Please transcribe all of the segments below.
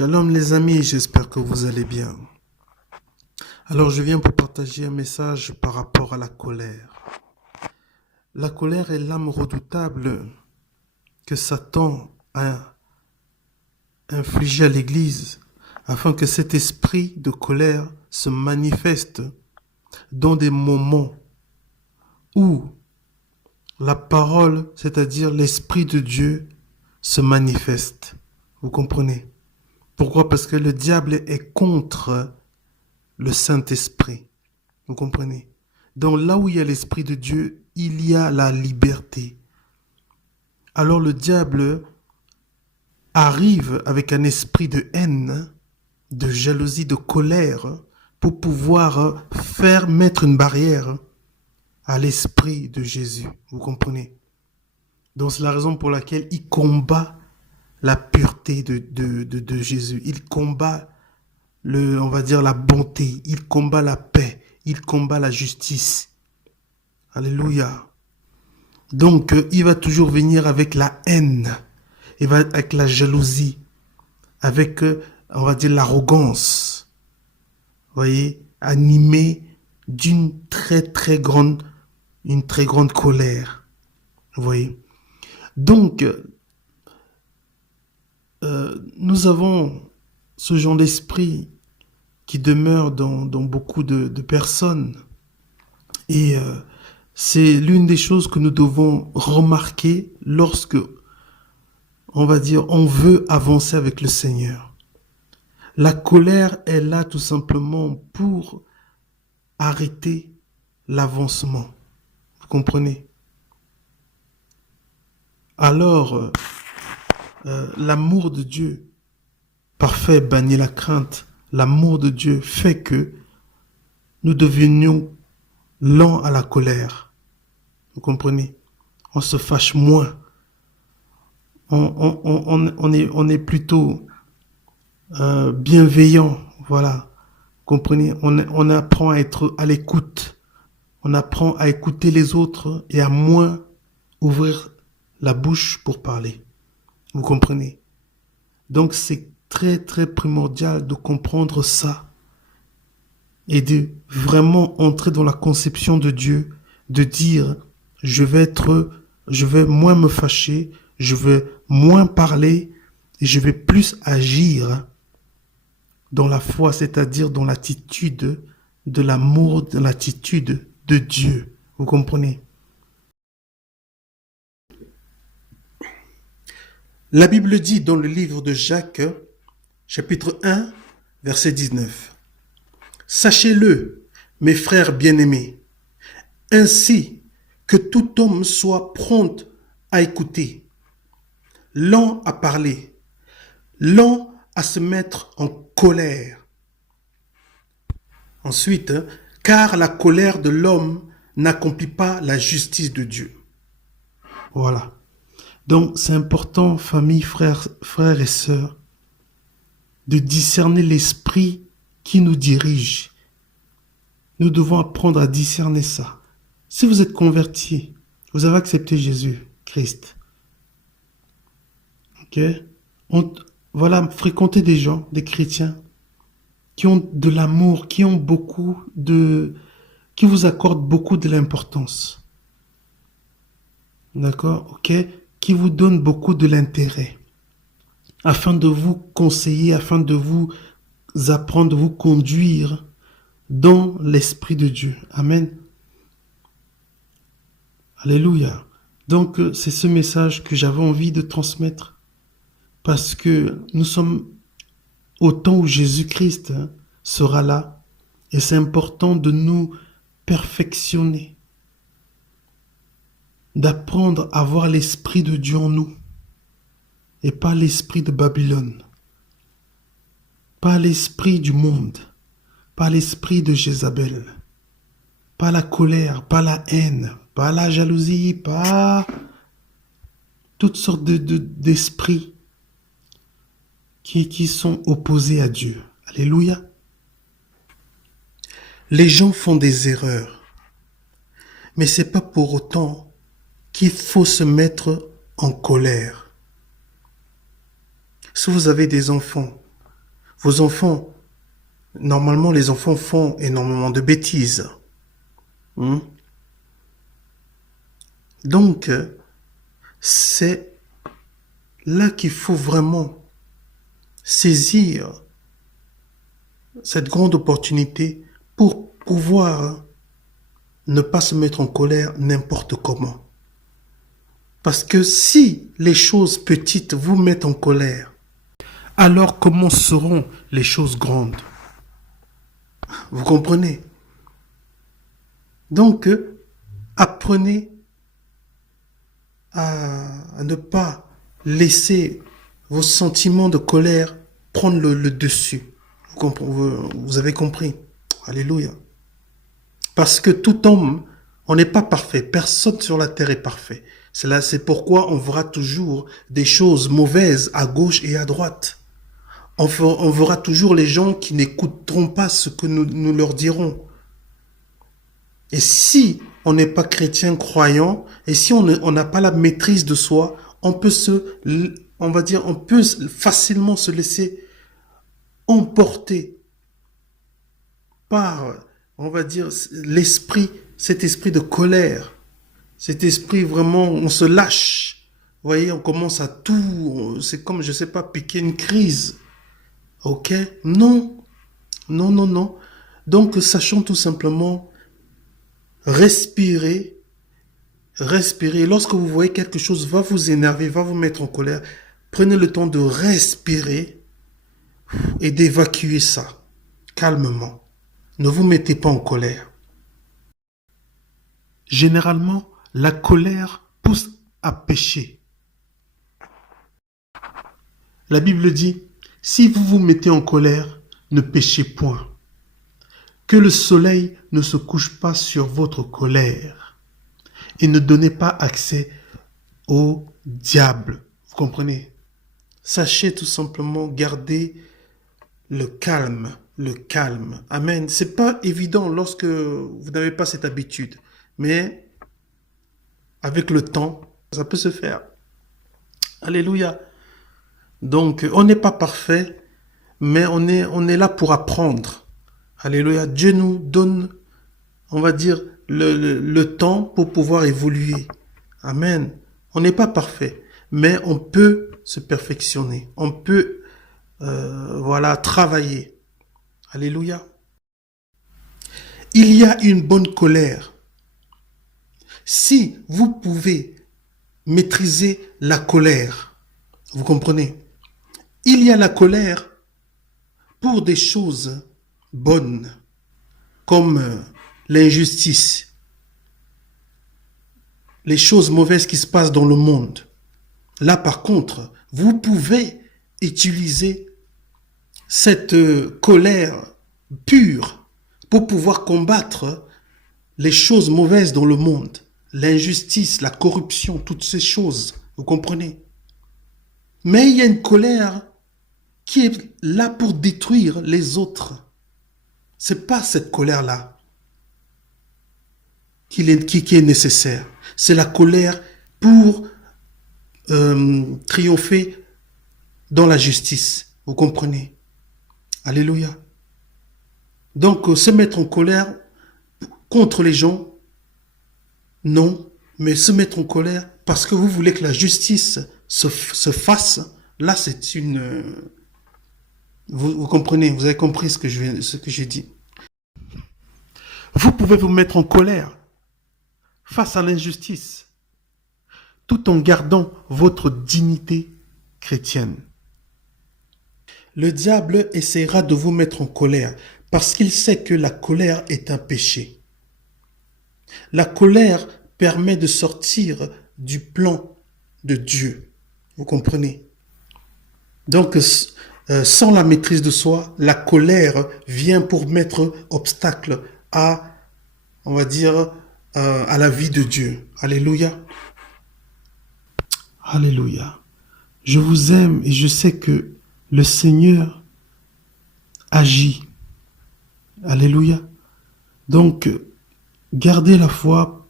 Shalom les amis, j'espère que vous allez bien. Alors je viens pour partager un message par rapport à la colère. La colère est l'âme redoutable que Satan a infligée à l'Église afin que cet esprit de colère se manifeste dans des moments où la parole, c'est-à-dire l'Esprit de Dieu, se manifeste. Vous comprenez? Pourquoi? Parce que le diable est contre le Saint-Esprit. Vous comprenez? Donc là où il y a l'Esprit de Dieu, il y a la liberté. Alors le diable arrive avec un esprit de haine, de jalousie, de colère, pour pouvoir faire mettre une barrière à l'Esprit de Jésus. Vous comprenez? Donc c'est la raison pour laquelle il combat la pureté de Jésus. Il combat on va dire la bonté, il combat la paix, il combat la justice. Alléluia. Donc, il va toujours venir avec la haine, avec la jalousie, avec, on va dire, l'arrogance. Vous voyez, animé d'une une très grande colère. Vous voyez. Donc, nous avons ce genre d'esprit qui demeure dans beaucoup de personnes. Et c'est l'une des choses que nous devons remarquer lorsque, on va dire, on veut avancer avec le Seigneur. La colère est là tout simplement pour arrêter l'avancement. Vous comprenez? Alors, l'amour de Dieu parfait bannit la crainte. L'amour de Dieu fait que nous devenions lents à la colère. Vous comprenez? On se fâche moins. On est plutôt bienveillant. Voilà. Vous comprenez? On apprend à être à l'écoute. On apprend à écouter les autres et à moins ouvrir la bouche pour parler. Vous comprenez? Donc c'est très primordial de comprendre ça et de vraiment entrer dans la conception de Dieu, de dire je vais moins me fâcher, je vais moins parler et je vais plus agir dans la foi, c'est-à-dire dans l'attitude de l'amour, dans l'attitude de Dieu. Vous comprenez? La Bible dit dans le livre de Jacques, chapitre 1, verset 19. Sachez-le, mes frères bien-aimés, ainsi que tout homme soit prompt à écouter, lent à parler, lent à se mettre en colère. Ensuite, car la colère de l'homme n'accomplit pas la justice de Dieu. Voilà. Donc, c'est important, famille, frères et sœurs, de discerner l'esprit qui nous dirige. Nous devons apprendre à discerner ça. Si vous êtes converti, vous avez accepté Jésus-Christ. Ok? Voilà, fréquentez des gens, des chrétiens, qui ont de l'amour, qui vous accordent beaucoup de l'importance. D'accord? Ok? Qui vous donnent beaucoup de l'intérêt. Afin de vous conseiller, afin de vous apprendre, de vous conduire dans l'Esprit de Dieu. Amen. Alléluia. Donc, c'est ce message que j'avais envie de transmettre. Parce que nous sommes au temps où Jésus-Christ sera là. Et c'est important de nous perfectionner. D'apprendre à voir l'Esprit de Dieu en nous. Et pas l'esprit de Babylone. Pas l'esprit du monde. Pas l'esprit de Jézabel. Pas la colère, pas la haine, pas la jalousie, pas toutes sortes d'esprits qui sont opposés à Dieu. Alléluia. Les gens font des erreurs. Mais c'est pas pour autant qu'il faut se mettre en colère. Si vous avez des enfants, Vos enfants, normalement, les enfants font énormément de bêtises. Hmm? Donc, c'est là qu'il faut vraiment saisir cette grande opportunité pour pouvoir ne pas se mettre en colère n'importe comment. Parce que si les choses petites vous mettent en colère, alors comment seront les choses grandes? Vous comprenez? Donc, apprenez à ne pas laisser vos sentiments de colère prendre le dessus. Vous avez compris? Alléluia. Parce que tout homme, on n'est pas parfait. Personne sur la terre est parfait. C'est pourquoi on verra toujours des choses mauvaises à gauche et à droite. On verra toujours les gens qui n'écouteront pas ce que nous leur dirons. Et si on n'est pas chrétien croyant, et si on n'a pas la maîtrise de soi, on peut facilement se laisser emporter par, on va dire, cet esprit de colère, cet esprit vraiment, on se lâche. Vous voyez, on commence à tout, c'est comme, je sais pas, piquer une crise. Ok? Non, non, non, non. Donc, sachons tout simplement respirer, respirer. Lorsque vous voyez quelque chose va vous énerver, va vous mettre en colère, prenez le temps de respirer et d'évacuer ça calmement. Ne vous mettez pas en colère. Généralement, la colère pousse à pécher. La Bible dit, si vous vous mettez en colère, ne péchez point. Que le soleil ne se couche pas sur votre colère et ne donnez pas accès au diable. Vous comprenez? Sachez tout simplement garder le calme, le calme. Amen. C'est pas évident lorsque vous n'avez pas cette habitude, mais avec le temps, ça peut se faire. Alléluia. Donc, on n'est pas parfait, mais on est là pour apprendre. Alléluia. Dieu nous donne, on va dire, le temps pour pouvoir évoluer. Amen. On n'est pas parfait, mais on peut se perfectionner. On peut, travailler. Alléluia. Il y a une bonne colère. Si vous pouvez maîtriser la colère, vous comprenez? Il y a la colère pour des choses bonnes, comme l'injustice, les choses mauvaises qui se passent dans le monde. Là, par contre, vous pouvez utiliser cette colère pure pour pouvoir combattre les choses mauvaises dans le monde, l'injustice, la corruption, toutes ces choses, vous comprenez? Mais il y a une colère qui est là pour détruire les autres. C'est pas cette colère-là qui est nécessaire. C'est la colère pour triompher dans la justice. Vous comprenez? Alléluia. Donc, se mettre en colère contre les gens, non, mais se mettre en colère parce que vous voulez que la justice se fasse, là, c'est une... Vous comprenez, vous avez compris ce que j'ai dit. Vous pouvez vous mettre en colère face à l'injustice, tout en gardant votre dignité chrétienne. Le diable essaiera de vous mettre en colère parce qu'il sait que la colère est un péché. La colère permet de sortir du plan de Dieu. Vous comprenez? Donc, sans la maîtrise de soi, la colère vient pour mettre obstacle à, on va dire, à la vie de Dieu. Alléluia. Alléluia. Je vous aime et je sais que le Seigneur agit. Alléluia. Donc, gardez la foi,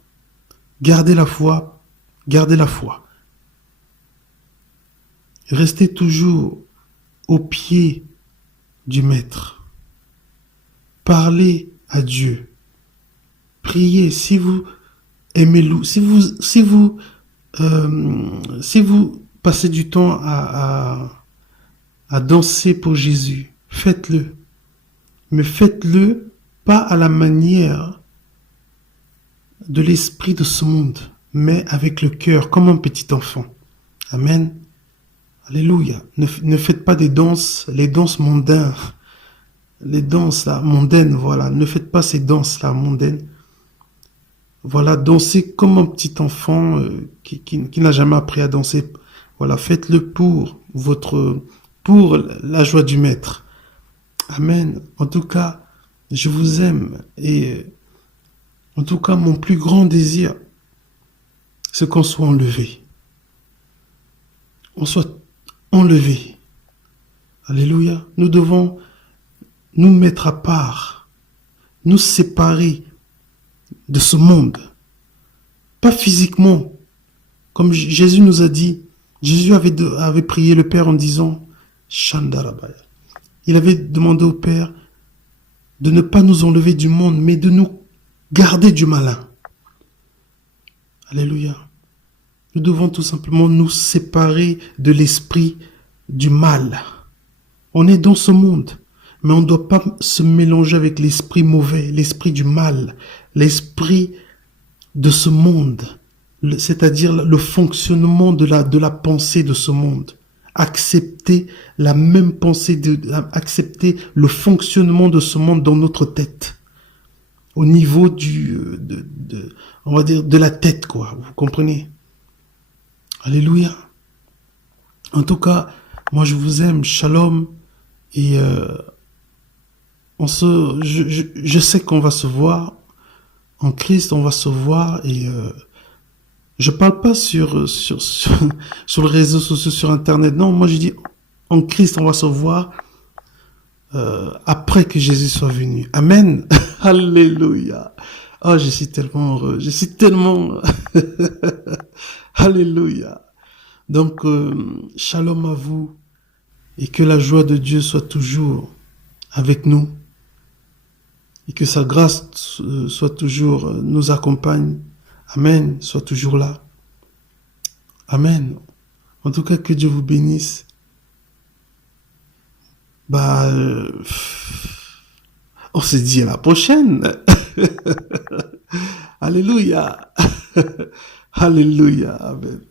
gardez la foi, gardez la foi. Restez toujours au pied du Maître. Parlez à Dieu. Priez. Si vous aimez, si vous passez du temps à danser pour Jésus, faites-le. Mais faites-le pas à la manière de l'esprit de ce monde, mais avec le cœur, comme un petit enfant. Amen. Alléluia. Ne faites pas des danses, les danses mondaines. Les danses là, mondaines, voilà. Ne faites pas ces danses là, mondaines. Voilà, dansez comme un petit enfant qui n'a jamais appris à danser. Voilà, faites-le pour la joie du Maître. Amen. En tout cas, je vous aime et en tout cas, mon plus grand désir, c'est qu'on soit enlevé. On soit enlevé. Alléluia. Nous devons nous mettre à part, nous séparer de ce monde. Pas physiquement. Comme Jésus nous a dit, Jésus avait prié le Père en disant, Shandarabaya. Il avait demandé au Père de ne pas nous enlever du monde, mais de nous garder du malin. Alléluia. Nous devons tout simplement nous séparer de l'esprit du mal. On est dans ce monde, mais on ne doit pas se mélanger avec l'esprit mauvais, l'esprit du mal, l'esprit de ce monde, c'est-à-dire le fonctionnement de la pensée de ce monde. Accepter la même pensée, accepter le fonctionnement de ce monde dans notre tête. Au niveau on va dire, de la tête, quoi. Vous comprenez? Alléluia. En tout cas, moi je vous aime, shalom, et je sais qu'on va se voir, en Christ on va se voir, et je parle pas sur le réseau social, sur Internet, non, moi je dis, en Christ on va se voir, après que Jésus soit venu. Amen. Alléluia. Oh, je suis tellement heureux. Je suis tellement... Alléluia. Donc, shalom à vous et que la joie de Dieu soit toujours avec nous et que sa grâce soit toujours nous accompagne. Amen. Soit toujours là. Amen. En tout cas, que Dieu vous bénisse. On se dit à la prochaine. Alléluia. Alléluia. Amen.